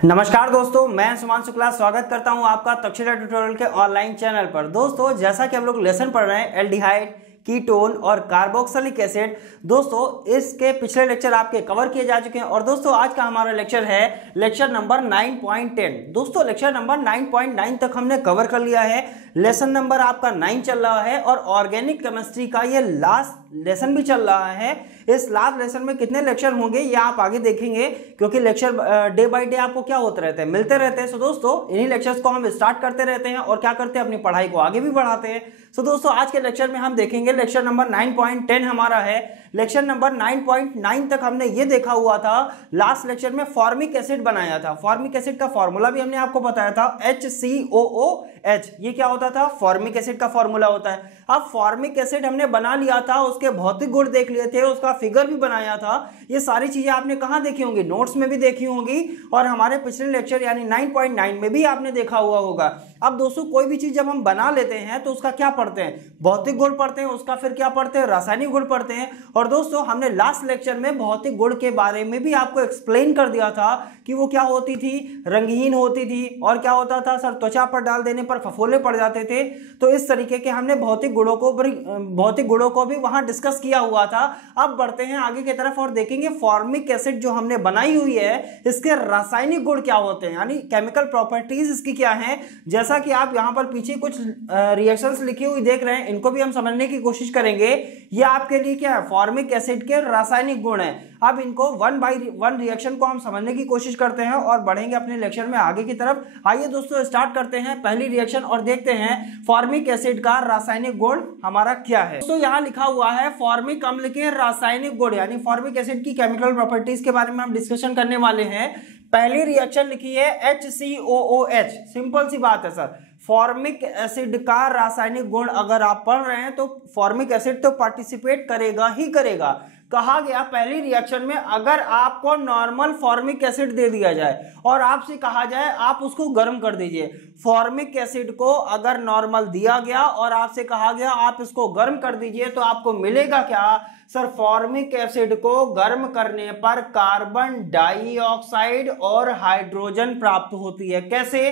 नमस्कार दोस्तों, मैं सुमान शुक्ला स्वागत करता हूं आपका तक्षशिला ट्यूटोरियल के ऑनलाइन चैनल पर। दोस्तों, जैसा कि हम लोग लेसन पढ़ रहे हैं एल्डिहाइड, कीटोन और कार्बोक्सिलिक एसिड। दोस्तों, इसके पिछले लेक्चर आपके कवर किए जा चुके हैं और दोस्तों आज का हमारा लेक्चर है लेक्चर नंबर 9.10। दोस्तों, लेक्चर नंबर 9.9 तक हमने कवर कर लिया है। लेसन नंबर आपका 9 चल रहा है और ऑर्गेनिक केमिस्ट्री का ये लास्ट लेसन भी चल रहा है। इस लास्ट लेसन में कितने लेक्चर होंगे ये आप आगे देखेंगे, क्योंकि लेक्चर डे बाय डे आपको क्या होते रहते हैं, मिलते रहते हैं। सो दोस्तों, इन्हीं लेक्चर्स को हम स्टार्ट करते रहते हैं और क्या करते हैं, अपनी पढ़ाई को आगे भी बढ़ाते हैं। सो दोस्तों, आज के लेक्चर में हम देखेंगे लेक्चर नंबर 9.10 हमारा है। लेक्चर नंबर 9.9 तक हमने ये देखा हुआ था, लास्ट लेक्चर में फॉर्मिक एसिड बनाया था। फॉर्मिक एसिड का फॉर्मूला भी हमने आपको बताया था, HCOOH। ये क्या होता था, फॉर्मिक एसिड का फॉर्मूला होता है। अब फॉर्मिक एसिड हमने बना लिया था, उसके भौतिक गुण देख लिए थे, उसका फिगर भी बनाया था। ये सारी चीजें आपने कहां देखी होंगी, नोट्स में भी देखी होंगी और हमारे पिछले लेक्चर यानी 9.9 में भी आपने देखा हुआ होगा। अब दोस्तों, कोई भी चीज जब हम बना लेते हैं तो उसका क्या पढ़ते हैं, भौतिक गुण पढ़ते हैं, उसका फिर क्या पढ़ते हैं, रासायनिक गुण पढ़ते हैं। और दोस्तों, हमने लास्ट लेक्चर में भौतिक गुण के बारे में भी आपको एक्सप्लेन कर दिया था कि वो क्या होती थी, रंगहीन होती थी और क्या होता था सर, त्वचा पर डाल देने पर फफोले पड़ जाते थे। तो इस तरीके के हमने भौतिक गुणों को भी वहां डिस्कस किया हुआ था। अब बढ़ते हैं आगे की तरफ और देखेंगे फॉर्मिक एसिड जो हमने बनाई हुई है, इसके रासायनिक गुण क्या होते हैं, यानी केमिकल प्रॉपर्टीज इसकी क्या है। जैसा कि आप यहां पर पीछे कुछ रिएक्शंस लिखी हुई देख रहे हैं, इनको भी हम समझने की कोशिश करेंगे। ये आपके लिए क्या है, फॉर्मिक एसिड के रासायनिक गुण है। अब इनको वन बाय वन रिएक्शन को हम समझने की कोशिश करते हैं और बढ़ेंगे अपने लेक्चर में आगे की तरफ। आइए दोस्तों, स्टार्ट करते हैं पहली रिएक्शन और देखते हैं फॉर्मिक एसिड का रासायनिक गुण हमारा क्या है। दोस्तों, यहां लिखा हुआ है फॉर्मिक अम्ल के रासायनिक गुण, यानी फॉर्मिक एसिड की केमिकल प्रॉपर्टीज के बारे में हम डिस्कशन करने वाले हैं। पहली रिएक्शन लिखी है HCOOH। सिंपल सी बात है सर, फॉर्मिक एसिड का रासायनिक गुण अगर आप पढ़ रहे हैं तो फॉर्मिक एसिड तो पार्टिसिपेट करेगा ही करेगा। कहा गया पहली रिएक्शन में, अगर आपको नॉर्मल फॉर्मिक एसिड दे दिया जाए और आपसे कहा जाए आप उसको गर्म कर दीजिए। फॉर्मिक एसिड को अगर नॉर्मल दिया गया और आपसे कहा गया आप इसको गर्म कर दीजिए, तो आपको मिलेगा क्या सर, फॉर्मिक एसिड को गर्म करने पर कार्बन डाइऑक्साइड और हाइड्रोजन प्राप्त होती है। कैसे,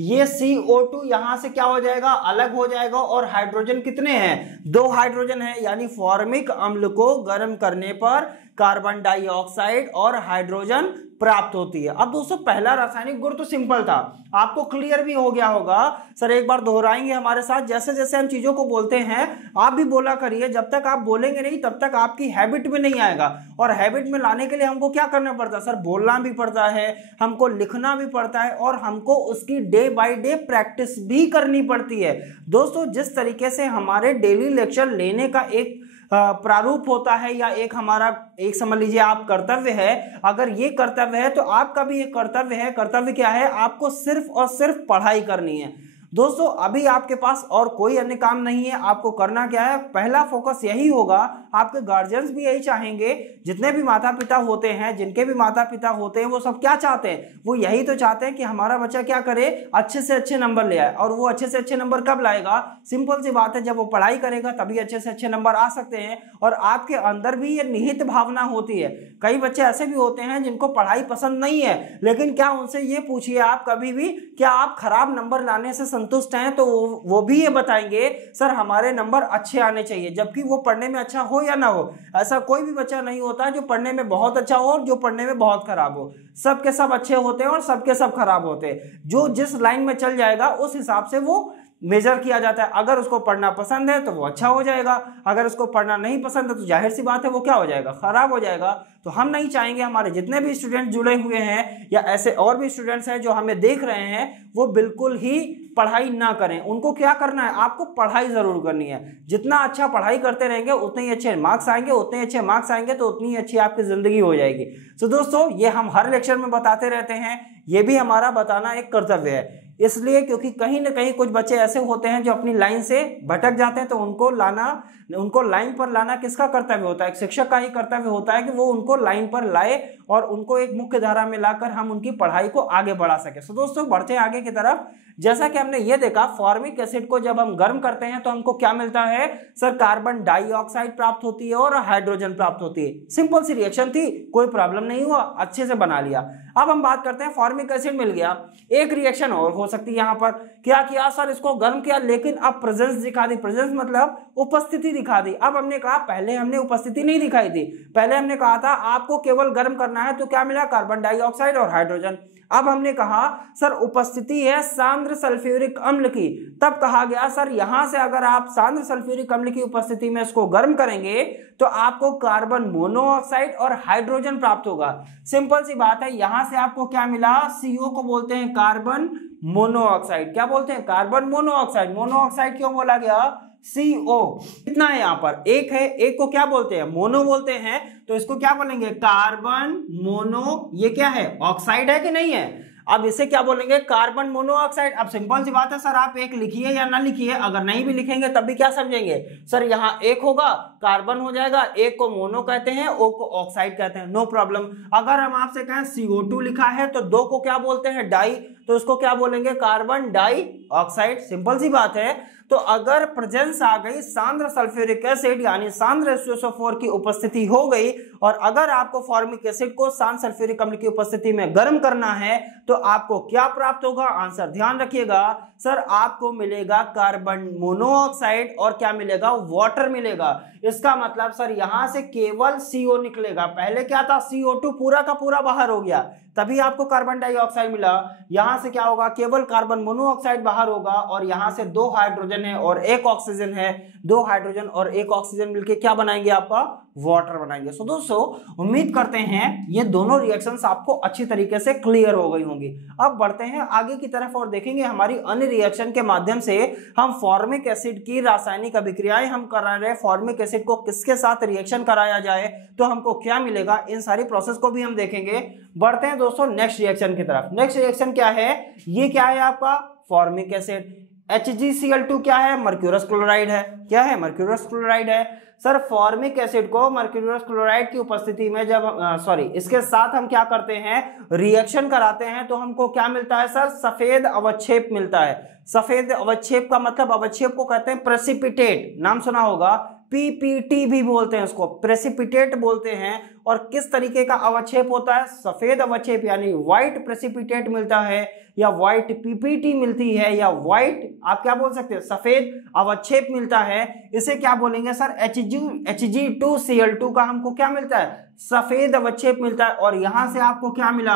ये CO2 यहां से क्या हो जाएगा, अलग हो जाएगा और हाइड्रोजन कितने हैं, 2 हाइड्रोजन है। यानी फॉर्मिक अम्ल को गर्म करने पर कार्बन डाइऑक्साइड और हाइड्रोजन प्राप्त होती है। अब दोस्तों, पहला रासायनिक गुण तो सिंपल था, आपको क्लियर भी हो गया होगा। सर एक बार दोहराएंगे हमारे साथ, जैसे जैसे हम चीजों को बोलते हैं आप भी बोला करिए। जब तक आप बोलेंगे नहीं तब तक आपकी हैबिट में नहीं आएगा, और हैबिट में लाने के लिए हमको क्या करना पड़ता है सर, बोलना भी पड़ता है, हमको लिखना भी पड़ता है और हमको उसकी डे बाय डे प्रैक्टिस भी करनी पड़ती है। दोस्तों, जिस तरीके से हमारे डेली लेक्चर लेने का एक प्रारूप होता है या एक हमारा एक समझ लीजिए आप कर्तव्य है, अगर ये कर्तव्य है तो आपका भी एक कर्तव्य है। कर्तव्य क्या है, आपको सिर्फ और सिर्फ पढ़ाई करनी है। दोस्तों, अभी आपके पास और कोई अन्य काम नहीं है, आपको करना क्या है, पहला फोकस यही होगा। आपके गार्जियंस भी यही चाहेंगे, जितने भी माता पिता होते हैं, जिनके भी माता पिता होते हैं, वो सब क्या चाहते हैं, वो यही तो चाहते हैं कि हमारा बच्चा क्या करे, अच्छे से अच्छे नंबर ले आए। और वो अच्छे से अच्छे नंबर कब लाएगा, सिंपल सी बात है, जब वो पढ़ाई करेगा तभी अच्छे से अच्छे नंबर आ सकते हैं। और आपके अंदर भी ये निहित भावना होती है। कई बच्चे ऐसे भी होते हैं जिनको पढ़ाई पसंद नहीं है, लेकिन क्या उनसे ये पूछिए आप कभी भी, क्या आप खराब नंबर लाने से संतुष्ट हैं, तो वो भी ये बताएंगे सर हमारे नंबर अच्छे आने चाहिए, जबकि वो पढ़ने में अच्छा हो या ना हो। ऐसा कोई भी बच्चा नहीं होता जो पढ़ने में बहुत अच्छा हो और जो पढ़ने में बहुत खराब हो। सबके सब अच्छे होते हैं और सबके सब खराब होते हैं। जो जिस लाइन में चल जाएगा उस हिसाब से वो मेजर किया जाता है। अगर उसको पढ़ना पसंद है तो वो अच्छा हो जाएगा, अगर उसको पढ़ना नहीं पसंद है तो जाहिर सी बात है वो क्या हो जाएगा, खराब हो जाएगा। तो हम नहीं चाहेंगे हमारे जितने भी स्टूडेंट जुड़े हुए हैं या ऐसे और भी स्टूडेंट्स हैं जो हमें देख रहे हैं, वो बिल्कुल ही पढ़ाई ना करें। उनको क्या करना है, आपको पढ़ाई जरूर करनी है। जितना अच्छा पढ़ाई करते रहेंगे उतने ही अच्छे मार्क्स आएंगे, उतने अच्छे मार्क्स आएंगे तो उतनी अच्छी आपकी जिंदगी हो जाएगी। तो दोस्तों, ये हम हर लेक्चर में बताते रहते हैं, ये भी हमारा बताना एक कर्तव्य है। इसलिए क्योंकि कहीं ना कहीं कुछ बच्चे ऐसे होते हैं जो अपनी लाइन से भटक जाते हैं, तो उनको लाइन पर लाना किसका कर्तव्य होता है, एक शिक्षक का ही कर्तव्य होता है कि वो उनको लाइन पर लाए और उनको एक मुख्य धारा में लाकर हम उनकी पढ़ाई को आगे बढ़ा सके। सो दोस्तों, बढ़ते हैं आगे की तरफ। जैसा कि हमने ये देखा, फॉर्मिक एसिड को जब हम गर्म करते हैं तो हमको क्या मिलता है सर, कार्बन डाइऑक्साइड प्राप्त होती है और हाइड्रोजन प्राप्त होती है। सिंपल सी रिएक्शन थी, कोई प्रॉब्लम नहीं हुआ, अच्छे से बना लिया। अब हम बात करते हैं फॉर्मिक एसिड मिल गया, एक रिएक्शन और हो सकती है यहाँ पर, क्या किया सर, इसको गर्म किया लेकिन अब प्रेजेंस दिखा दी, प्रेजेंस मतलब उपस्थिति दिखा दी। अब हमने कहा पहले हमने उपस्थिति नहीं दिखाई थी, पहले हमने कहा था आपको केवल गर्म करना है तो क्या मिला, कार्बन डाइऑक्साइड और हाइड्रोजन। अब हमने कहा सर उपस्थिति है सांद्र सल्फ्यूरिक अम्ल की, तब कहा गया सर यहां से अगर आप सांद्र सल्फ्यूरिक अम्ल की उपस्थिति में इसको गर्म करेंगे तो आपको कार्बन मोनोऑक्साइड और हाइड्रोजन प्राप्त होगा। सिंपल सी बात है, यहां से आपको क्या मिला, CO को बोलते हैं कार्बन मोनोऑक्साइड। क्या बोलते हैं, कार्बन मोनोऑक्साइड। मोनोऑक्साइड क्यों बोला गया, CO कितना है यहाँ पर, एक है, एक को क्या बोलते हैं, मोनो बोलते हैं, तो इसको क्या बोलेंगे, कार्बन मोनो। ये क्या है, ऑक्साइड है कि नहीं है, अब इसे क्या बोलेंगे, कार्बन मोनोऑक्साइड। अब सिंपल सी बात है सर, आप एक लिखिए या ना लिखिए, अगर नहीं भी लिखेंगे तब भी क्या समझेंगे सर, यहाँ एक होगा कार्बन हो जाएगा, एक को मोनो कहते हैं, ओ को ऑक्साइड कहते हैं, नो प्रॉब्लम। अगर हम आपसे कहें CO2 लिखा है तो दो को क्या बोलते हैं, डाई, तो इसको क्या बोलेंगे, कार्बन डाई ऑक्साइड। सिंपल सी बात है। तो अगर प्रेजेंस आ गई सांद्र सल्फ्यूरिक एसिड यानी सांद्र H2SO4 की उपस्थिति हो गई, और अगर आपको फॉर्मिक एसिड को सांद्र सल्फ्यूरिक अम्ल की उपस्थिति में गर्म करना है तो आपको क्या प्राप्त होगा, आंसर ध्यान रखिएगा सर, आपको मिलेगा कार्बन मोनोऑक्साइड और क्या मिलेगा, वाटर मिलेगा। इसका मतलब सर यहां से केवल CO निकलेगा, पहले क्या था CO2 पूरा का पूरा बाहर हो गया, तभी आपको कार्बन डाइऑक्साइड मिला। यहां से क्या होगा, केवल कार्बन मोनोऑक्साइड बाहर होगा, और यहां से 2 हाइड्रोजन है और 1 ऑक्सीजन है, 2 हाइड्रोजन और 1 ऑक्सीजन मिलके क्या बनाएंगे, आपका वाटर बनाएंगे। सो दोस्तों उम्मीद करते हैं ये दोनों रिएक्शंस आपको अच्छी तरीके से क्लियर हो गई होंगी। अब बढ़ते हैं आगे की तरफ और देखेंगे हमारी अन्य रिएक्शन के माध्यम से हम फॉर्मिक एसिड की रासायनिक अभिक्रियाएं हम करा रहे हैं, फॉर्मिक एसिड को किसके साथ रिएक्शन कराया जाए तो हमको क्या मिलेगा, इन सारी प्रोसेस को भी हम देखेंगे। बढ़ते हैं दोस्तों नेक्स्ट रिएक्शन की तरफ। नेक्स्ट रिएक्शन क्या है, ये क्या है आपका फॉर्मिक एसिड, HgCl2 क्या है, मर्क्यूरस क्लोराइड है। क्या है, मर्क्यूरस क्लोराइड है। सर फॉर्मिक एसिड को मर्क्यूरस क्लोराइड की उपस्थिति में जब इसके साथ हम क्या करते हैं, रिएक्शन कराते हैं तो हमको क्या मिलता है सर, सफेद अवक्षेप मिलता है। सफेद अवक्षेप का मतलब, अवक्षेप को कहते हैं प्रेसिपिटेट, नाम सुना होगा, PPT भी बोलते हैं उसको, प्रेसिपिटेट बोलते हैं। और किस तरीके का अवक्षेप होता है, सफेद अवक्षेप यानी व्हाइट प्रेसिपिटेट मिलता है, या व्हाइट PPT मिलती है, या व्हाइट आप क्या बोल सकते हैं, सफेद अवक्षेप मिलता है। इसे क्या बोलेंगे सर, Hg2Cl2 का हमको क्या मिलता है, सफेद अवक्षेप मिलता है। और यहां से आपको क्या मिला,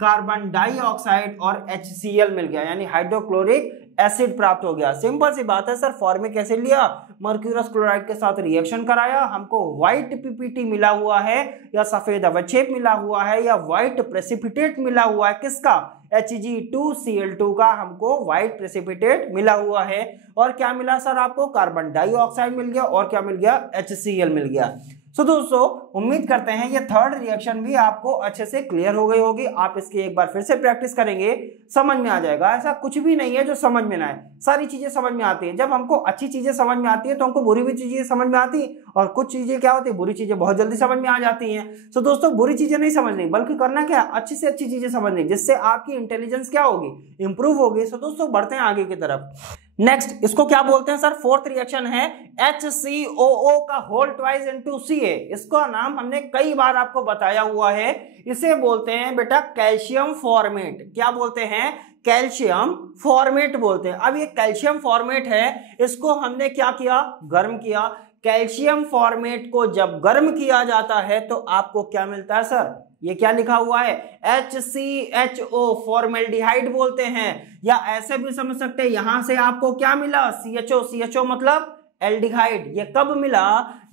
कार्बन डाइऑक्साइड और HCl मिल गया, यानी हाइड्रोक्लोरिक एसिड प्राप्त हो गया। सिंपल सी बात है सर, फॉर्मिक एसिड लिया, मर्क्यूरस क्लोराइड के साथ रिएक्शन कराया, हमको व्हाइट PPT मिला हुआ है, या सफेद अवक्षेप मिला हुआ है, या व्हाइट प्रेसिपिटेट मिला हुआ है, किसका, Hg2Cl2 का हमको व्हाइट प्रेसिपिटेट मिला हुआ है। और क्या मिला सर, आपको कार्बन डाइऑक्साइड मिल गया, और क्या मिल गया, HCl मिल गया। सो दोस्तों उम्मीद करते हैं ये थर्ड रिएक्शन भी आपको अच्छे से क्लियर हो गई होगी। आप इसकी एक बार फिर से प्रैक्टिस करेंगे, समझ में आ जाएगा। ऐसा कुछ भी नहीं है जो समझ में ना आए, सारी चीजें समझ में आती है। जब हमको अच्छी चीजें समझ में आती है तो हमको बुरी भी चीजें समझ में आती है, और कुछ चीजें क्या होती है, बुरी चीजें बहुत जल्दी समझ में आ जाती हैं। सो दोस्तों बुरी चीजें नहीं समझनी, बल्कि करना क्या, अच्छी से अच्छी चीजें समझनी, जिससे आपकी इंटेलिजेंस क्या होगी, इंप्रूव होगी। सो दोस्तों बढ़ते हैं आगे की तरफ। नेक्स्ट इसको क्या बोलते हैं सर, फोर्थ रिएक्शन है HCOO का होल ट्वाइस इनटू Ca। इसका नाम हमने कई बार आपको बताया हुआ है। इसे बोलते हैं बेटा कैल्शियम फॉर्मेट। क्या बोलते हैं, कैल्शियम फॉर्मेट बोलते हैं। अब ये कैल्शियम फॉर्मेट है, इसको हमने क्या किया, गर्म किया। कैल्शियम फॉर्मेट को जब गर्म किया जाता है तो आपको क्या मिलता है सर, ये क्या लिखा हुआ है, HCHO, फॉर्मेल्डिहाइड बोलते हैं, या ऐसे भी समझ सकते हैं, यहां से आपको क्या मिला, CHO। CHO मतलब एल्डिहाइड। ये कब मिला,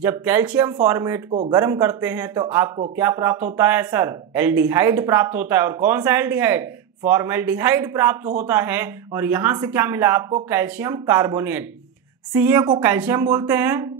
जब कैल्शियम फॉर्मेट को गर्म करते हैं तो आपको क्या प्राप्त होता है सर, एल्डिहाइड प्राप्त होता है। और कौन सा एल्डिहाइड, फॉर्मेल्डिहाइड प्राप्त होता है। और यहां से क्या मिला आपको, कैल्शियम कार्बोनेट। Ca को कैल्शियम बोलते हैं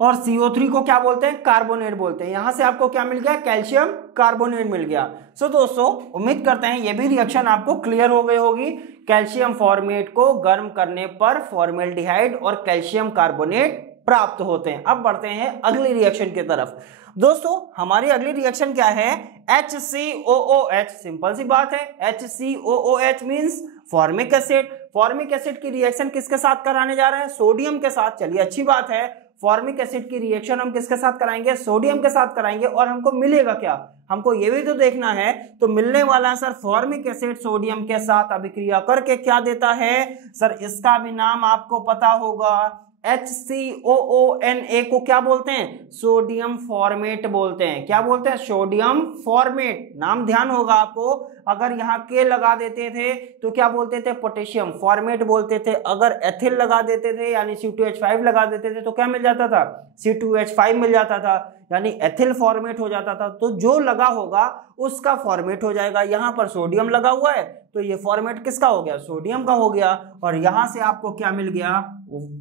और CO3 को क्या बोलते हैं, कार्बोनेट बोलते हैं। यहां से आपको क्या मिल गया, कैल्शियम कार्बोनेट मिल गया। सो दोस्तों उम्मीद करते हैं ये भी रिएक्शन आपको क्लियर हो गई होगी। कैल्शियम फॉर्मेट को गर्म करने पर फॉर्मेल्डिहाइड और कैल्शियम कार्बोनेट प्राप्त होते हैं। अब बढ़ते हैं अगली रिएक्शन की तरफ। दोस्तों हमारी अगली रिएक्शन क्या है, HCOOH। सिंपल सी बात है, HCOOH means formic acid. Formic acid की रिएक्शन किसके साथ कराने जा रहे हैं, सोडियम के साथ। चलिए अच्छी बात है, फॉर्मिक एसिड की रिएक्शन हम किसके साथ कराएंगे, सोडियम के साथ कराएंगे, और हमको मिलेगा क्या, हमको ये भी तो देखना है। तो मिलने वाला सर फॉर्मिक एसिड सोडियम के साथ अभिक्रिया करके क्या देता है सर, इसका भी नाम आपको पता होगा, HCOONA को क्या बोलते हैं, सोडियम फॉर्मेट बोलते हैं। क्या बोलते हैं, सोडियम फॉर्मेट। नाम ध्यान होगा आपको, अगर यहाँ के लगा देते थे तो क्या बोलते थे, पोटेशियम फॉर्मेट बोलते थे। अगर एथिल लगा देते थे यानी C2H5 लगा देते थे तो क्या मिल जाता था, C2H5 मिल जाता था, यानी एथिल फॉर्मेट हो जाता था। तो जो लगा होगा उसका फॉर्मेट हो जाएगा। यहाँ पर सोडियम लगा हुआ है तो ये फॉर्मेट किसका हो गया, सोडियम का हो गया। और यहां से आपको क्या मिल गया,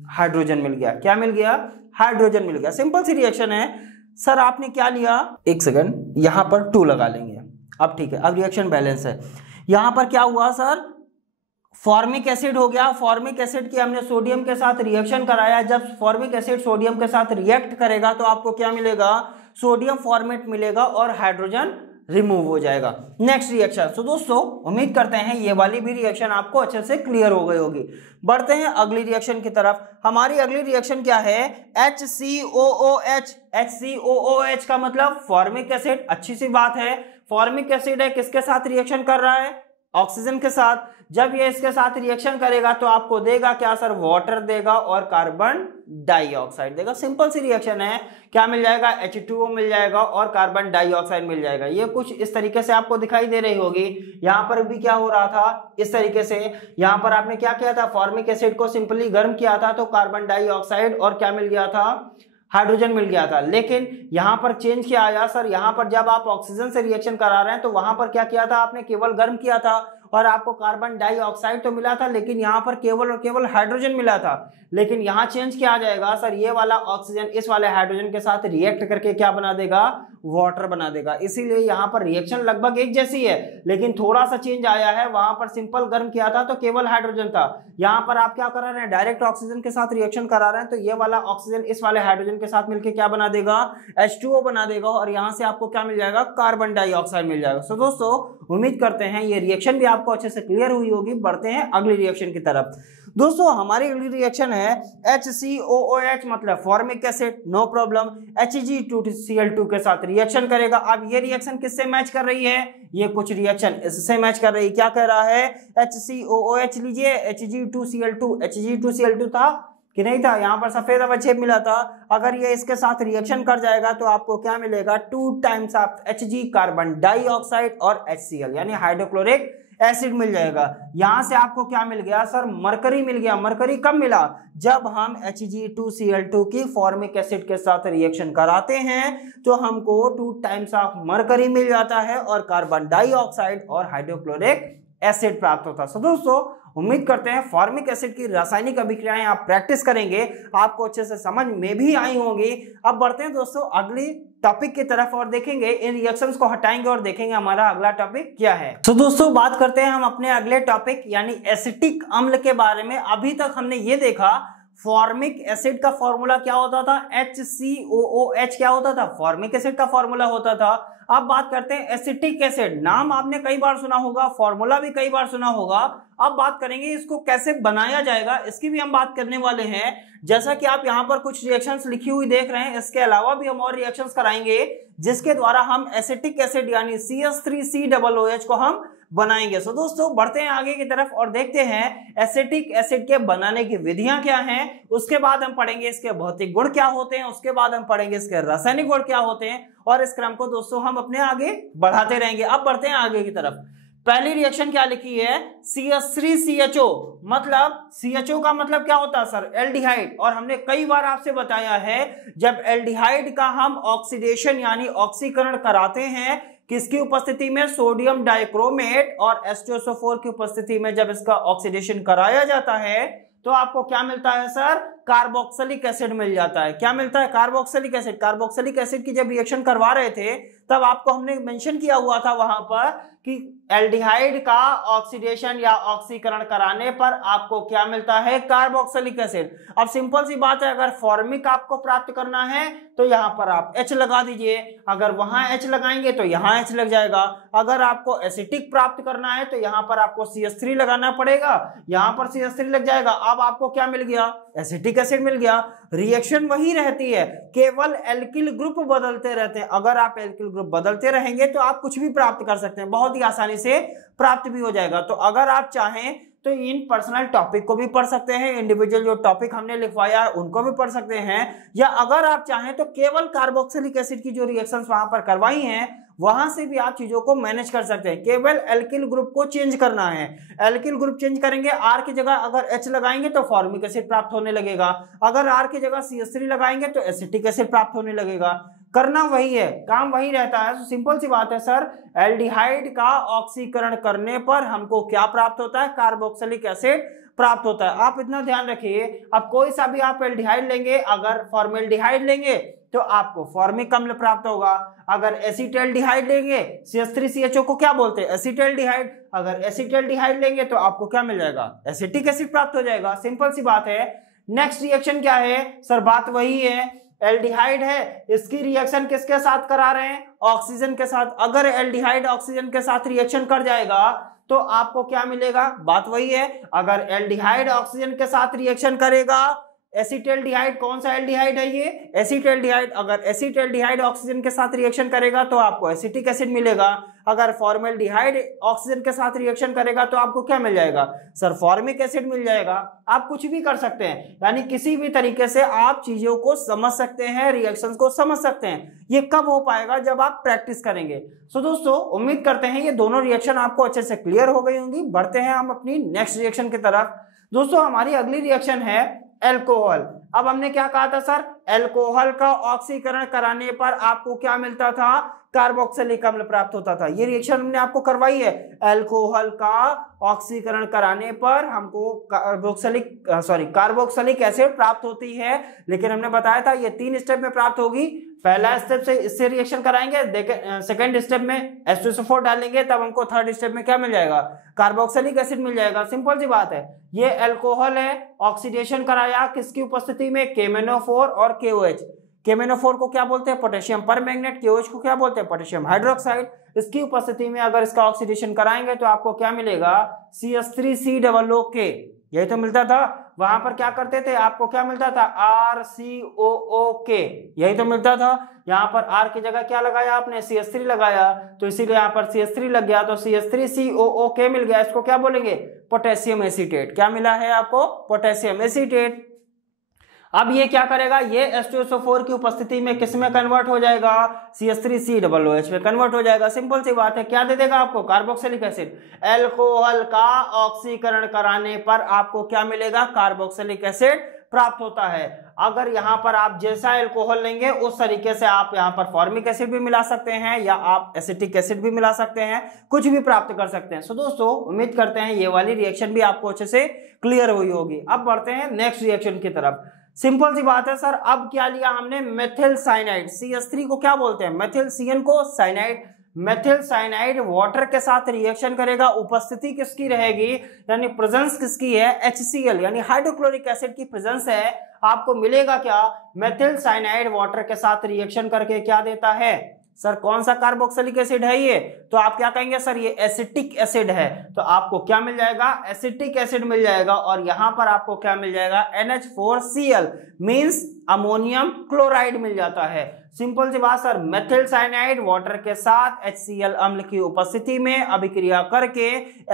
हाइड्रोजन मिल गया। क्या मिल गया, हाइड्रोजन मिल गया। सिंपल सी रिएक्शन है सर। आपने क्या लिया, एक सेकंड, यहां पर 2 लगा लेंगे। अब ठीक है, अब रिएक्शन बैलेंस है। यहां पर क्या हुआ सर, फॉर्मिक एसिड हो गया। फॉर्मिक एसिड की हमने सोडियम के साथ रिएक्शन कराया। जब फॉर्मिक एसिड सोडियम के साथ रिएक्ट करेगा तो आपको क्या मिलेगा, सोडियम फॉर्मेट मिलेगा और हाइड्रोजन रिमूव हो जाएगा। Next reaction. तो दोस्तों उम्मीद करते हैं ये वाली भी रिएक्शन आपको अच्छे से क्लियर हो गई होगी। बढ़ते हैं अगली रिएक्शन की तरफ। हमारी अगली रिएक्शन क्या है, HCOOH। HCOOH का मतलब फॉर्मिक एसिड। अच्छी सी बात है, फॉर्मिक एसिड है, किसके साथ रिएक्शन कर रहा है, ऑक्सीजन के साथ। जब ये इसके साथ रिएक्शन करेगा तो आपको देगा क्या सर, वाटर देगा और कार्बन डाइऑक्साइड देगा। सिंपल सी रिएक्शन है। क्या मिल जाएगा, H2O मिल जाएगा और कार्बन डाइऑक्साइड मिल जाएगा। ये कुछ इस तरीके से आपको दिखाई दे रही होगी। यहां पर भी क्या हो रहा था, इस तरीके से। यहां पर आपने क्या किया था, फॉर्मिक एसिड को सिंपली गर्म किया था तो कार्बन डाइऑक्साइड और क्या मिल गया था, हाइड्रोजन मिल गया था। लेकिन यहां पर चेंज क्या आया सर, यहां पर जब आप ऑक्सीजन से रिएक्शन करा रहे हैं तो वहां पर क्या किया था आपने, केवल गर्म किया था और आपको कार्बन डाइऑक्साइड तो मिला था, लेकिन यहां पर केवल और केवल हाइड्रोजन मिला था। लेकिन यहां चेंज क्या आ जाएगा सर, ये वाला ऑक्सीजन इस वाले हाइड्रोजन के साथ रिएक्ट करके क्या बना देगा, वाटर बना देगा। इसीलिए यहां पर रिएक्शन लगभग एक जैसी है, लेकिन थोड़ा सा चेंज आया है। वहां पर सिंपल गर्म किया था तो केवल हाइड्रोजन था, यहां पर आप क्या करा रहे हैं, डायरेक्ट ऑक्सीजन के साथ रिएक्शन करा रहे हैं। तो ये वाला ऑक्सीजन इस वाले हाइड्रोजन के साथ मिलकर क्या बना देगा, H2O बना देगा और यहां से आपको क्या मिल जाएगा, कार्बन डाइऑक्साइड मिल जाएगा। तो दोस्तों उम्मीद करते हैं ये रिएक्शन भी आपको अच्छे से क्लियर हुई होगी। बढ़ते हैं अगली रिएक्शन की तरफ। दोस्तों हमारी अगली रिएक्शन है HCOOH मतलब formic acid, no problem. Hg2Cl2 के साथ रिएक्शन करेगा। अब ये रिएक्शन किससे मैच कर रही है, ये कुछ रिएक्शन इससे मैच कर रही है। क्या कह रहा है, HCOOH लीजिए, Hg2Cl2। Hg2Cl2 था कि नहीं था, यहां पर सफेद अवक्षेप मिला था। अगर ये इसके साथ रिएक्शन कर जाएगा तो आपको क्या मिलेगा, 2 times of Hg carbon dioxide और HCl यानी हाइड्रोक्लोरिक एसिड मिल जाएगा। यहां से आपको क्या मिल गया सर, मरकरी मिल गया। मरकरी कब मिला, जब हम Hg2Cl2 की फॉर्मिक एसिड के साथ रिएक्शन कराते हैं तो हमको 2 टाइम्स ऑफ मरकरी मिल जाता है और कार्बन डाइऑक्साइड और हाइड्रोक्लोरिक एसिड प्राप्त होता है। तो दोस्तों उम्मीद करते हैं फॉर्मिक एसिड की रासायनिक अभिक्रियाएं आप प्रैक्टिस करेंगे, आपको अच्छे से समझ में भी आई होंगी। अब बढ़ते हैं दोस्तों अगली टॉपिक की तरफ और देखेंगे, इन रिएक्शंस को हटाएंगे और देखेंगे हमारा अगला टॉपिक क्या है। तो दोस्तों बात करते हैं हम अपने अगले टॉपिक यानी एसिटिक अम्ल के बारे में। अभी तक हमने ये देखा फॉर्मिक एसिड का फॉर्मूला क्या होता था, HCOOH क्या होता था, फॉर्मिक एसिड का फॉर्मूला होता था। अब बात करते हैं एसिटिक एसिड। नाम आपने कई बार सुना होगा, फॉर्मूला भी कई बार सुना होगा। अब बात करेंगे इसको कैसे बनाया जाएगा, इसकी भी हम बात करने वाले हैं। जैसा कि आप यहाँ पर कुछ रिएक्शंस लिखी हुई देख रहे हैं, इसके अलावा भी हम और रिएक्शंस कराएंगे जिसके द्वारा हम एसिटिक एसिड यानी CH3COOH को हम बनाएंगे। सो दोस्तों बढ़ते हैं आगे की तरफ और देखते हैं एसिटिक एसिड के बनाने की विधियां क्या हैं। उसके बाद हम पढ़ेंगे इसके भौतिक गुण क्या होते हैं, उसके बाद हम पढ़ेंगे इसके रासायनिक गुण क्या होते हैं और इस क्रम को दोस्तों हम अपने आगे बढ़ाते रहेंगे। अब बढ़ते हैं आगे की तरफ। पहली रिएक्शन क्या लिखी है, CH3CHO मतलब CHO का मतलब क्या होता है सर, एल्डिहाइड। और हमने कई बार आपसे बताया है जब एल्डिहाइड का हम ऑक्सीडेशन यानी ऑक्सीकरण कराते हैं किसकी उपस्थिति में, सोडियम डाइक्रोमेट और H2SO4 की उपस्थिति में जब इसका ऑक्सीडेशन कराया जाता है तो आपको क्या मिलता है सर, कार्बोक्सिलिक एसिड मिल जाता है। क्या मिलता है, कार्बोक्सिलिक एसिड। कार्बोक्सिलिक एसिड की जब रिएक्शन करवा रहे थे तब आपको हमने मेंशन किया हुआ था वहां पर कि एल्डिहाइड का ऑक्सीडेशन या ऑक्सीकरण कराने पर आपको क्या मिलता है, कार्बोक्सिलिक एसिड। अब सिंपल सी बात है, अगर फॉर्मिक आपको प्राप्त करना है तो यहां पर आप H लगा दीजिए, अगर वहां H लगाएंगे तो यहां H लग जाएगा। अगर आपको एसिटिक प्राप्त करना है तो यहां पर आपको CH3 लगाना पड़ेगा, यहां पर CH3 लग जाएगा। अब आपको क्या मिल गया, एसिटिक एसिटिक एसिड मिल गया। रिएक्शन वही रहती है, केवल एल्किल ग्रुप बदलते रहते हैं। अगर आप एल्किल ग्रुप बदलते रहेंगे तो आप कुछ भी प्राप्त कर सकते हैं, बहुत ही आसानी से प्राप्त भी हो जाएगा। तो अगर आप चाहें तो इन पर्सनल टॉपिक को भी पढ़ सकते हैं, इंडिविजुअल जो टॉपिक हमने लिखवाया है उनको भी पढ़ सकते हैं, या अगर आप चाहें तो केवल कार्बोक्सिलिक एसिड की जो रिएक्शंस वहां पर करवाई हैं वहां से भी आप चीजों को मैनेज कर सकते हैं। केवल एल्किल ग्रुप को चेंज करना है। एल्किल ग्रुप चेंज करेंगे, आर की जगह अगर H लगाएंगे तो फॉर्मिक एसिड प्राप्त होने लगेगा, अगर आर की जगह CH3 लगाएंगे तो एसिटिक एसिड प्राप्त होने लगेगा। करना वही है, काम वही रहता है। तो सिंपल सी बात है सर, एल्डिहाइड का ऑक्सीकरण करने पर हमको क्या प्राप्त होता है? कार्बोक्सिलिक एसिड प्राप्त होता है। आप इतना ध्यान रखिए, अब कोई सा भी आप एल्डिहाइड लेंगे, अगर फॉर्मेल्डिहाइड लेंगे तो आपको फॉर्मिक अम्ल प्राप्त होगा, अगर एसिटल्डिहाइड लेंगे CH3CHO को क्या बोलते हैं? एसिटल्डिहाइड। अगर एसिटल्डिहाइड लेंगे तो आपको क्या मिल जाएगा? एसिटिक एसिड प्राप्त हो जाएगा। सिंपल सी बात है। नेक्स्ट रिएक्शन क्या है सर? बात वही है, एल्डिहाइड है, इसकी रिएक्शन किसके साथ करा रहे हैं? ऑक्सीजन के साथ। अगर एल्डिहाइड ऑक्सीजन के साथ रिएक्शन कर जाएगा तो आपको क्या मिलेगा? बात वही है, अगर एल्डिहाइड ऑक्सीजन के साथ रिएक्शन करेगा, एसिटल्डिहाइड, कौन सा एल्डिहाइड है ये? एसिटल्डिहाइड। अगर एसिटल्डिहाइड ऑक्सीजन के साथ रिएक्शन करेगा तो आपको एसिटिक एसिड मिलेगा। अगर फॉर्मेल्डिहाइड ऑक्सीजन के साथ रिएक्शन करेगा तो आपको क्या मिल जाएगा? सर फॉर्मिक एसिड मिल जाएगा। आप कुछ भी कर सकते हैं, यानी किसी भी तरीके से आप चीजों को समझ सकते हैं, रिएक्शंस को समझ सकते हैं। ये कब हो पाएगा? जब आप प्रैक्टिस करेंगे। सो दोस्तों, उम्मीद करते हैं ये दोनों रिएक्शन आपको अच्छे से क्लियर हो गई होंगी। बढ़ते हैं हम अपनी नेक्स्ट रिएक्शन की तरफ। दोस्तों, हमारी अगली रिएक्शन है एल्कोहल। अब हमने क्या कहा था सर? एल्कोहल का ऑक्सीकरण कराने पर आपको क्या मिलता था? कार्बोक्सिलिक अम्ल प्राप्त होता था। ये रिएक्शन हमने आपको करवाई है। एल्कोहल का ऑक्सीकरण कराने पर हमको कार्बोक्सिलिक एसिड प्राप्त होती है, लेकिन हमने बताया था ये 3 स्टेप में प्राप्त होगी। पहला स्टेप से इससे रिएक्शन कराएंगे, सेकंड स्टेप में H2SO4 डालेंगे, तब हमको थर्ड स्टेप में क्या मिल जाएगा? कार्बोक्सिलिक एसिड मिल जाएगा। सिंपल सी बात है। ये एल्कोहल है, ऑक्सीडेशन कराया किसकी उपस्थिति में? KMnO4 और KOH। KMnO4 को क्या बोलते हैं? Potassium permanganate. KOH को क्या बोलते हैं? Potassium hydroxide. इसकी उपस्थिति में अगर इसका ऑक्सीडेशन कराएंगे तो आपको क्या मिलेगा? CH3COOK। यही तो मिलता था। वहां पर क्या करते थे? आपको क्या मिलता था? RCOOK। यही तो मिलता था। यहाँ पर R की जगह क्या लगाया आपने? CH3 लगाया, तो इसीलिए यहाँ पर CH3 लग गया, तो CH3COOK मिल गया। इसको क्या बोलेंगे? Potassium acetate. क्या मिला है आपको? Potassium acetate. अब ये क्या करेगा? ये H2SO4 की उपस्थिति में किस में कन्वर्ट हो जाएगा? CH3COOH में कन्वर्ट हो जाएगा। सिंपल सी बात है। क्या दे देगा आपको? Carboxylic acid. एल्कोहल का ऑक्सीकरण कराने पर आपको क्या मिलेगा? कार्बोक्सिलिक एसिड प्राप्त होता है। अगर यहाँ पर आप जैसा एल्कोहल लेंगे उस तरीके से आप यहाँ पर फॉर्मिक एसिड भी मिला सकते हैं, या आप एसिटिक एसिड भी मिला सकते हैं, कुछ भी प्राप्त कर सकते हैं। सो दोस्तों, उम्मीद करते हैं ये वाली रिएक्शन भी आपको अच्छे से क्लियर हुई होगी। अब बढ़ते हैं नेक्स्ट रिएक्शन की तरफ। सिंपल सी बात है सर, अब क्या लिया हमने? Methyl cyanide. CH3 को क्या बोलते हैं? मेथिल, CN को साइनाइड। मेथिल साइनाइड वाटर के साथ रिएक्शन करेगा। उपस्थिति किसकी रहेगी? यानी प्रेजेंस किसकी है? HCl यानी हाइड्रोक्लोरिक एसिड की प्रेजेंस है। आपको मिलेगा क्या? मेथिल साइनाइड वाटर के साथ रिएक्शन करके क्या देता है? सर कौन सा कार्बोक्सिलिक एसिड है ये? तो आप क्या कहेंगे? सर ये एसिटिक एसिड है। तो आपको क्या मिल जाएगा? एसिटिक एसिड मिल जाएगा। और यहां पर आपको क्या मिल जाएगा? NH4Cl मींस अमोनियम क्लोराइड मिल जाता है। सिंपल सी बात सर, मेथिल साइनाइड वाटर के साथ HCl अम्ल की उपस्थिति में अभिक्रिया करके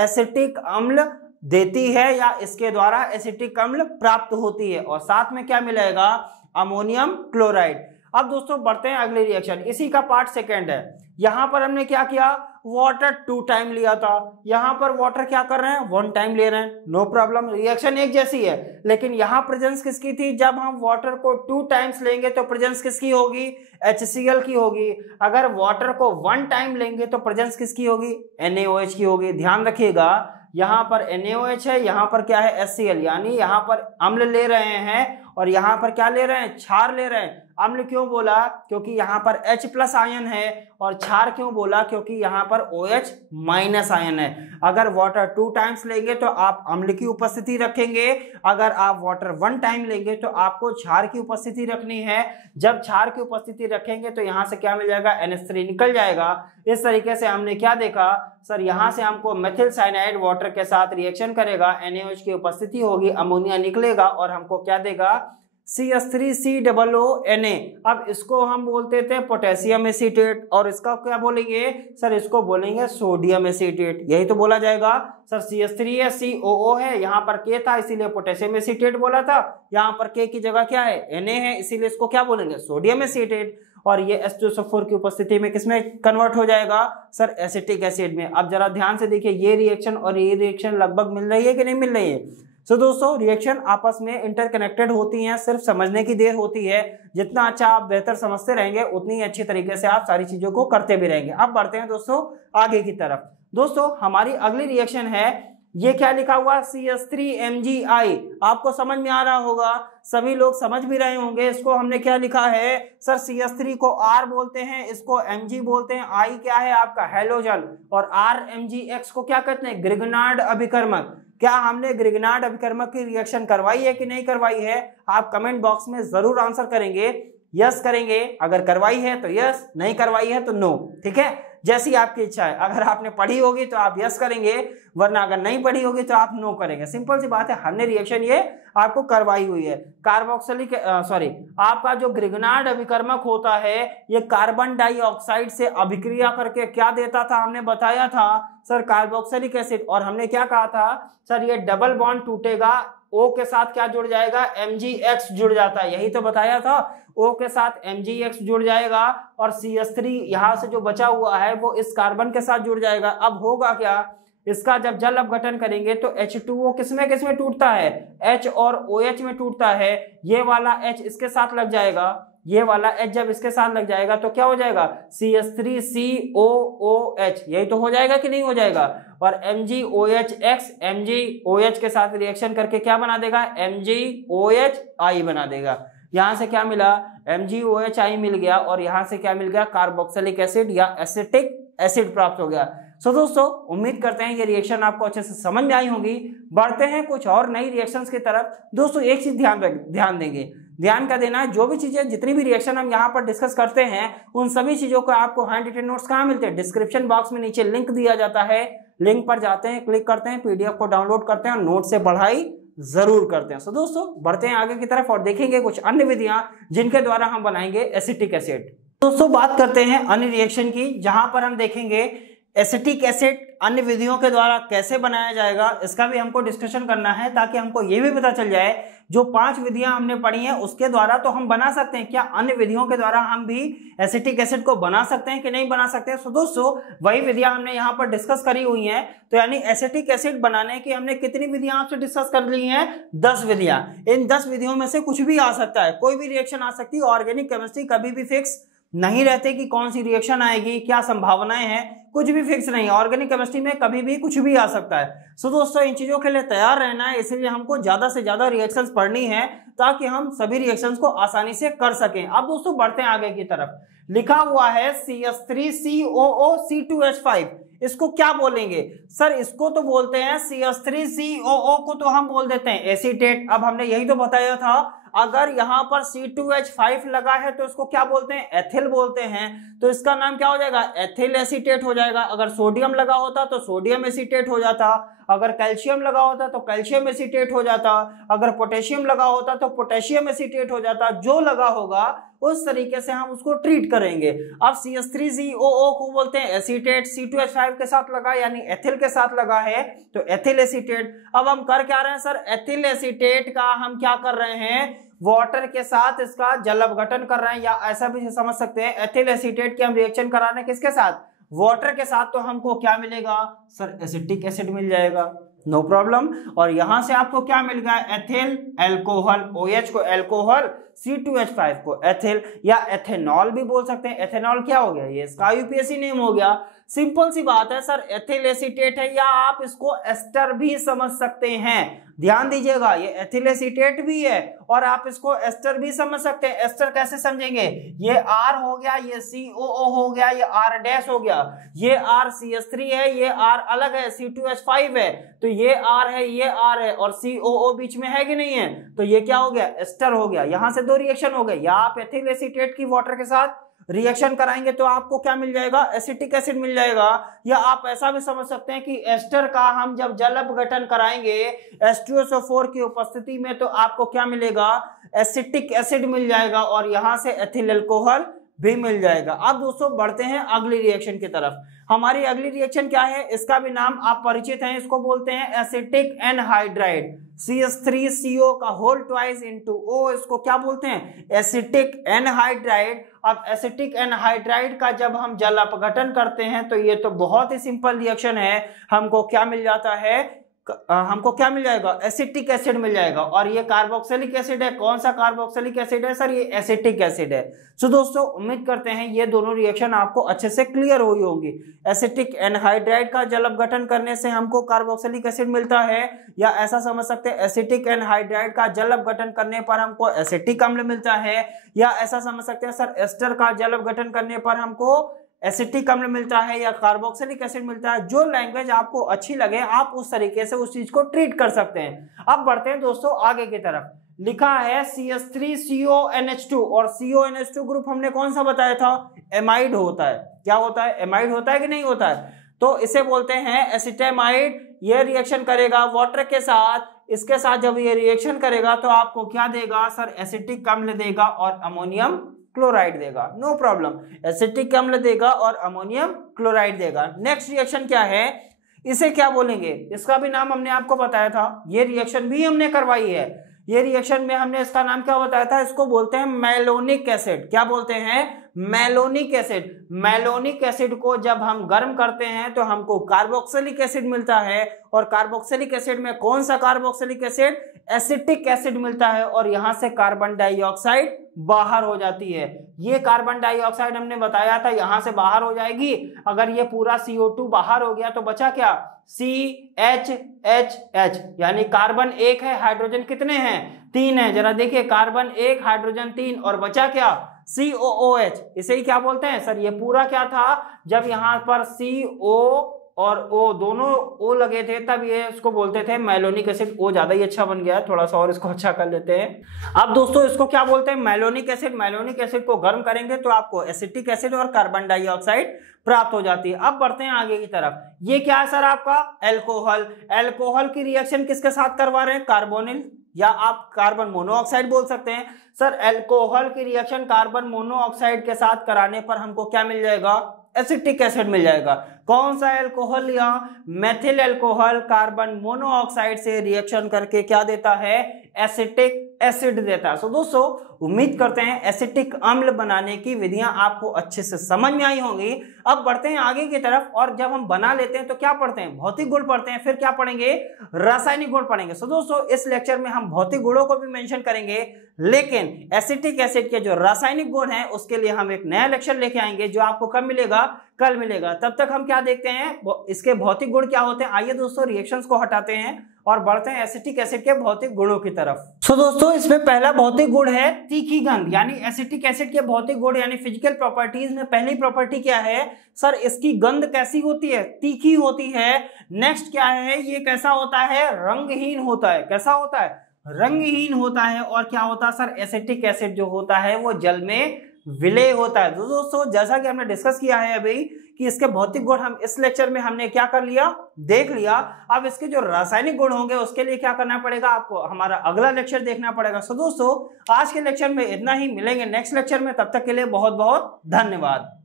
एसिटिक अम्ल देती है, या इसके द्वारा एसिटिक अम्ल प्राप्त होती है, और साथ में क्या मिलेगा? Ammonium chloride. अब दोस्तों बढ़ते हैं अगले रिएक्शन। इसी का पार्ट सेकंड है। यहां पर हमने क्या किया? वाटर 2 टाइम लिया था। यहां पर वाटर क्या कर रहे हैं? 1 टाइम ले रहे हैं। नो प्रॉब्लम, रिएक्शन एक जैसी है, लेकिन यहां प्रेजेंस किसकी थी? जब हम वाटर को 2 टाइम्स लेंगे तो प्रेजेंस किसकी होगी? HCl की होगी। अगर वाटर को 1 टाइम लेंगे तो प्रेजेंस किसकी होगी? NaOH की होगी। ध्यान रखिएगा, यहां पर NaOH है, यहां पर क्या है? HCl, यानी यहां पर अम्ल ले रहे हैं और यहां पर क्या ले रहे हैं? क्षार ले रहे हैं। अम्ल क्यों बोला? क्योंकि यहां पर H+ आयन है। और क्षार क्यों बोला? क्योंकि यहां पर OH- आयन है। अगर वाटर 2 टाइम्स लेंगे तो आप अम्ल की उपस्थिति रखेंगे, अगर आप वाटर 1 टाइम लेंगे तो आपको क्षार की उपस्थिति रखनी है। जब क्षार की उपस्थिति रखेंगे तो यहां से क्या मिल जाएगा? NH3 निकल जाएगा। इस तरीके से हमने क्या देखा सर? यहां से हमको मेथिल साइनाइड वाटर के साथ रिएक्शन करेगा, NaOH की उपस्थिति होगी, अमोनिया निकलेगा और हमको क्या देगा? CH3COO Na। अब इसको हम बोलते थे पोटेशियम एसीटेट, और इसका क्या बोलेंगे सर, इसको बोलेंगे सोडियम एसीटेट। यही तो बोला जाएगा सर। CH3 है, COO है, यहाँ पर K था इसीलिए पोटेशियम एसीटेट बोला था, यहाँ पर K की जगह क्या है Na है, इसीलिए इसको क्या बोलेंगे सोडियम एसीटेट। और ये H2SO4 की उपस्थिति में किसमें कन्वर्ट हो जाएगा सर, एसिटिक एसिड में। अब जरा ध्यान से देखिए, ये रिएक्शन और ये रिएक्शन लगभग मिल रही है कि नहीं मिल रही है। सो दोस्तों रिएक्शन आपस में इंटरकनेक्टेड होती हैं, सिर्फ समझने की देर होती है। जितना अच्छा आप बेहतर समझते रहेंगे उतनी अच्छी तरीके से आप सारी चीजों को करते भी रहेंगे। अब बढ़ते हैं दोस्तों आगे की तरफ। दोस्तों हमारी अगली रिएक्शन है, ये क्या लिखा हुआ CH3MgI। आपको समझ में आ रहा होगा, सभी लोग समझ भी रहे होंगे। इसको हमने क्या लिखा है सर, CH3 को R बोलते हैं, इसको Mg बोलते हैं, I क्या है आपका हैलोजन, और RMgX को क्या कहते हैं ग्रिग्नार्ड अभिकर्मक। क्या हमने ग्रिग्नार्ड अभिकर्मक की रिएक्शन करवाई है कि नहीं करवाई है? आप कमेंट बॉक्स में जरूर आंसर करेंगे, यस करेंगे। अगर करवाई है तो यस, नहीं करवाई है तो नो। ठीक है, जैसी आपकी इच्छा है। अगर आपने पढ़ी होगी तो आप यस करेंगे, वरना अगर नहीं पढ़ी होगी तो आप नो करेंगे। सिंपल सी बात है, हमने रिएक्शन ये आपको करवाई हुई है। कार्बोक्सिलिक आपका जो ग्रिग्नार्ड अभिकर्मक होता है, ये कार्बन डाइऑक्साइड से अभिक्रिया करके क्या देता था, हमने बताया था सर कार्बोक्सिलिक एसिड। और हमने क्या कहा था सर, ये डबल बॉन्ड टूटेगा, O के साथ क्या जुड़ जाएगा MgX जुड़ जाता है, यही तो बताया था। O के साथ MgX जुड़ जाएगा और CH3 यहां से जो बचा हुआ है वो इस कार्बन के साथ जुड़ जाएगा। अब होगा क्या, इसका जब जल अपघटन करेंगे तो H2O किसमें किसमें टूटता है, H और OH में टूटता है। ये वाला H इसके साथ लग जाएगा, ये वाला H जब इसके साथ लग जाएगा तो क्या हो जाएगा CH3COOH, यही तो हो जाएगा कि नहीं हो जाएगा। और MgOHX MgOH के साथ रिएक्शन करके क्या बना देगा MgOHI बना देगा। यहां से क्या मिला MgOHI मिल गया, और यहां से क्या मिल गया कार्बोक्सिलिक एसिड या एसिटिक एसिड प्राप्त हो गया। सो दोस्तों उम्मीद करते हैं ये रिएक्शन आपको अच्छे से समझ में आई होगी। बढ़ते हैं कुछ और नई रिएक्शंस की तरफ। दोस्तों एक चीज ध्यान देंगे, ध्यान का देना है, जो भी चीजें जितनी भी रिएक्शन हम यहाँ पर डिस्कस करते हैं उन सभी चीजों का आपको हैंड रिटन नोट्स कहाँ मिलते हैं, डिस्क्रिप्शन बॉक्स में नीचे लिंक दिया जाता है। लिंक पर जाते हैं, क्लिक करते हैं, PDF को डाउनलोड करते हैं और नोट से पढ़ाई जरूर करते हैं। सो दोस्तों बढ़ते हैं आगे की तरफ और देखेंगे कुछ अन्य विधियां जिनके द्वारा हम बनाएंगे एसिटिक एसिड। दोस्तों बात करते हैं अन्य रिएक्शन की, जहां पर हम देखेंगे एसिटिक एसिड अन्य विधियों के द्वारा कैसे बनाया जाएगा, इसका भी हमको डिस्कशन करना है, ताकि हमको ये भी पता चल जाए जो 5 विधियां हमने पढ़ी हैं उसके द्वारा तो हम बना सकते हैं, क्या अन्य विधियों के द्वारा हम भी एसिटिक एसिड को बना सकते हैं कि नहीं बना सकते हैं। सो दोस्तों वही विधियां हमने यहाँ पर डिस्कस करी हुई हैं। तो यानी एसिटिक एसिड बनाने की हमने कितनी विधियां आपसे डिस्कस कर ली हैं, 10 विधियां। इन 10 विधियों में से कुछ भी आ सकता है, कोई भी रिएक्शन आ सकती है। ऑर्गेनिक केमिस्ट्री कभी भी फिक्स नहीं रहते कि कौन सी रिएक्शन आएगी, क्या संभावनाएं हैं, कुछ भी फिक्स नहीं है। ऑर्गेनिक केमिस्ट्री में कभी भी कुछ भी आ सकता है। सो दोस्तों इन चीजों के लिए तैयार रहना है, इसलिए हमको ज्यादा से ज्यादा रिएक्शंस पढ़नी है ताकि हम सभी रिएक्शंस को आसानी से कर सकें। अब दोस्तों बढ़ते हैं आगे की तरफ। लिखा हुआ है CH3COO(C2H5), इसको क्या बोलेंगे सर? इसको तो बोलते हैं CH3COO को तो हम बोल देते हैं एसीटेट। अब हमने यही तो बताया था, अगर यहां पर C2H5 लगा है तो इसको क्या बोलते हैं, एथिल बोलते हैं। तो इसका नाम क्या हो जाएगा, एथिल एसीटेट हो जाएगा। अगर सोडियम लगा होता तो सोडियम एसीटेट हो जाता, अगर कैल्शियम लगा होता तो कैल्शियम एसीटेट हो जाता, अगर पोटेशियम लगा होता तो पोटेशियम एसीटेट हो जाता। जो लगा होगा उस तरीके से हम उसको ट्रीट करेंगे। अब CH3COO को बोलते हैं एसीटेट, C2H5 के साथ लगा यानी एथिल के साथ लगा है तो एथिल एसीटेट। अब हम कर क्या रहे हैं सर, एथिल एसीटेट का हम क्या कर रहे हैं, वाटर के साथ इसका जल अपघटन कर रहे हैं, या ऐसा भी समझ सकते हैं एथिल एसीटेट की हम रिएक्शन करा रहे हैं किसके साथ, वाटर के साथ। तो हमको क्या मिलेगा सर, एसिटिक एसिड मिल जाएगा, नो प्रॉब्लम। और यहां से आपको क्या मिल गया, एथिल एल्कोहल, OH को एल्कोहल, C2H5 को एथिल या एथेनॉल भी बोल सकते हैं। एथेनॉल क्या हो गया, ये इसका यूपीएससी नेम हो गया। सिंपल सी बात है सर, एथिल एसीटेट है, या आप इसको एस्टर भी समझ सकते हैं। ध्यान दीजिएगा, ये एथिल एसीटेट भी है और आप इसको एस्टर भी समझ सकते हैं। एस्टर कैसे समझेंगे, ये R हो गया, ये COO हो गया, ये R डैश हो गया, ये R CH3 है, ये R अलग है, C2H5 है, तो ये R है, ये R है और COO बीच में है कि नहीं है, तो ये क्या हो गया, एस्टर हो गया। यहां से 2 रिएक्शन हो गए, या आप एथिल एसीटेट की वाटर के साथ रिएक्शन कराएंगे तो आपको क्या मिल जाएगा, एसिटिक एसिड मिल जाएगा। या आप ऐसा भी समझ सकते हैं कि एस्टर का हम जब जल अपघटन कराएंगे H2SO4 की उपस्थिति में तो आपको क्या मिलेगा, एसिटिक एसिड मिल जाएगा और यहां से एथिल अल्कोहल भी मिल जाएगा। अब दोस्तों बढ़ते हैं अगली रिएक्शन की तरफ। हमारी अगली रिएक्शन क्या है, इसका भी नाम आप परिचित हैं, इसको बोलते हैं एसिटिक एनहाइड्राइड, CH3CO का होल ट्वाइस इनटू O, इसको क्या बोलते हैं, एसिटिक एनहाइड्राइड। अब एसिटिक एनहाइड्राइड का जब हम जल अपघटन करते हैं तो ये तो बहुत ही सिंपल रिएक्शन है, हमको क्या मिल जाता है, हमको क्या मिल जाएगा, एसिटिक एसिड मिल जाएगा। और ये कार्बोक्सिलिक एसिड है, कौन सा कार्बोक्सिलिक एसिड है सर, ये एसिटिक एसिड है। सो दोस्तों उम्मीद करते हैं ये दोनों रिएक्शन आपको अच्छे से क्लियर हुई होंगी। एसिटिक एनहाइड्राइड का जल अपघटन करने से हमको कार्बोक्सिलिक एसिड मिलता है, या ऐसा समझ सकते हैं एसिटिक एनहाइड्राइड का जल अपघटन करने पर हमको एसिटिक अम्ल मिलता है, या ऐसा समझ सकते हैं सर एस्टर का जल अपघटन करने पर हमको एसिटिक अम्ल मिलता है या कार्बोक्सिलिक एसिड मिलता है। जो लैंग्वेज आपको अच्छी लगे आप उस तरीके से उस चीज को ट्रीट कर सकते हैं। अब बढ़ते हैं दोस्तों आगे की तरफ। लिखा है CH3CONH2, और CONH2 ग्रुप हमने कौन सा बताया था, एमाइड होता है। क्या होता है, एमाइड होता है कि नहीं होता है, तो इसे बोलते हैं एसिटामाइड। ये रिएक्शन करेगा वाटर के साथ, इसके साथ जब ये रिएक्शन करेगा तो आपको क्या देगा सर, एसिटिक अम्ल देगा और अमोनियम क्लोराइड देगा। नो प्रॉब्लम, एसिटिक अम्ल देगा और अमोनियम क्लोराइड देगा। नेक्स्ट रिएक्शन क्या है, इसे क्या बोलेंगे, इसका भी नाम हमने आपको बताया था, ये रिएक्शन भी हमने करवाई है। ये रिएक्शन में हमने इसका नाम क्या बताया था, इसको बोलते हैं मैलोनिक एसिड। क्या बोलते हैं, मैलोनिक एसिड। मैलोनिक एसिड को जब हम गर्म करते हैं तो हमको कार्बोक्सिलिक एसिड मिलता है, और कार्बोक्सिलिक एसिड में कौन सा कार्बोक्सिलिक एसिड, एसिटिक एसिड मिलता है, और यहां से कार्बन डाइऑक्साइड बाहर हो जाती है। ये कार्बन डाइऑक्साइड हमने बताया था यहां से बाहर हो जाएगी। अगर ये पूरा CO2 बाहर हो गया तो बचा क्या, CHHH, यानी कार्बन 1 है, हाइड्रोजन कितने हैं, 3 है। जरा देखिए कार्बन 1 हाइड्रोजन 3, और बचा क्या, COOH। इसे ही क्या बोलते हैं सर, ये पूरा क्या था, जब यहां पर CO और O दोनों O लगे थे तब ये इसको बोलते थे मैलोनिक एसिड। O ज्यादा ही अच्छा बन गया है, थोड़ा सा और इसको अच्छा कर लेते हैं। अब दोस्तों इसको क्या बोलते हैं, मैलोनिक एसिड। मैलोनिक एसिड को गर्म करेंगे तो आपको एसिटिक एसिड और कार्बन डाइऑक्साइड प्राप्त हो जाती है। अब बढ़ते हैं आगे की तरफ। ये क्या है सर आपका, एल्कोहल। एल्कोहल की रिएक्शन किसके साथ करवा रहे हैं, कार्बोनिल, या आप कार्बन मोनोऑक्साइड बोल सकते हैं। सर एल्कोहल की रिएक्शन कार्बन मोनोऑक्साइड के साथ कराने पर हमको क्या मिल जाएगा, एसिटिक एसिड मिल जाएगा। कौन सा एल्कोहल लिया, मेथिल एल्कोहल कार्बन मोनोऑक्साइड से रिएक्शन करके क्या देता है, एसिटिक एसिड देता है। सो दोस्तों उम्मीद करते हैं एसिटिक अम्ल बनाने की विधियां आपको अच्छे से समझ में आई होंगी। अब बढ़ते हैं आगे की तरफ, और जब हम बना लेते हैं तो क्या पढ़ते हैं, भौतिक गुण पढ़ते हैं, फिर क्या पढ़ेंगे, रासायनिक गुण पढ़ेंगे। सो दोस्तों इस लेक्चर में हम भौतिक गुणों को भी मेंशन करेंगे, लेकिन एसिटिक एसिड के जो रासायनिक गुण हैं उसके लिए हम एक नया लेक्चर लेके आएंगे जो आपको कब मिलेगा, कल मिलेगा। तब तक हम क्या देखते हैं, इसके भौतिक गुण क्या होते हैं। आइए दोस्तों रिएक्शंस को हटाते हैं और बढ़ते हैं एसिटिक एसिड के भौतिक गुणों की तरफ। सो दोस्तों इसमें पहला भौतिक गुण है तीखी गंध, यानी एसिटिक एसिड के भौतिक गुण यानी फिजिकल प्रॉपर्टीज में पहली प्रॉपर्टी क्या है सर, इसकी गंध कैसी होती है, तीखी होती है। नेक्स्ट क्या है, ये कैसा होता है, रंगहीन होता है। कैसा होता है, रंगहीन होता है। और क्या होता है सर, एसिटिक एसिड जो होता है वो जल में विलय होता है। तो दोस्तों जैसा कि हमने डिस्कस किया है अभी कि इसके भौतिक गुण हम इस लेक्चर में हमने क्या कर लिया, देख लिया। अब इसके जो रासायनिक गुण होंगे उसके लिए क्या करना पड़ेगा, आपको हमारा अगला लेक्चर देखना पड़ेगा। सो दोस्तों आज के लेक्चर में इतना ही, मिलेंगे नेक्स्ट लेक्चर में, तब तक के लिए बहुत बहुत धन्यवाद।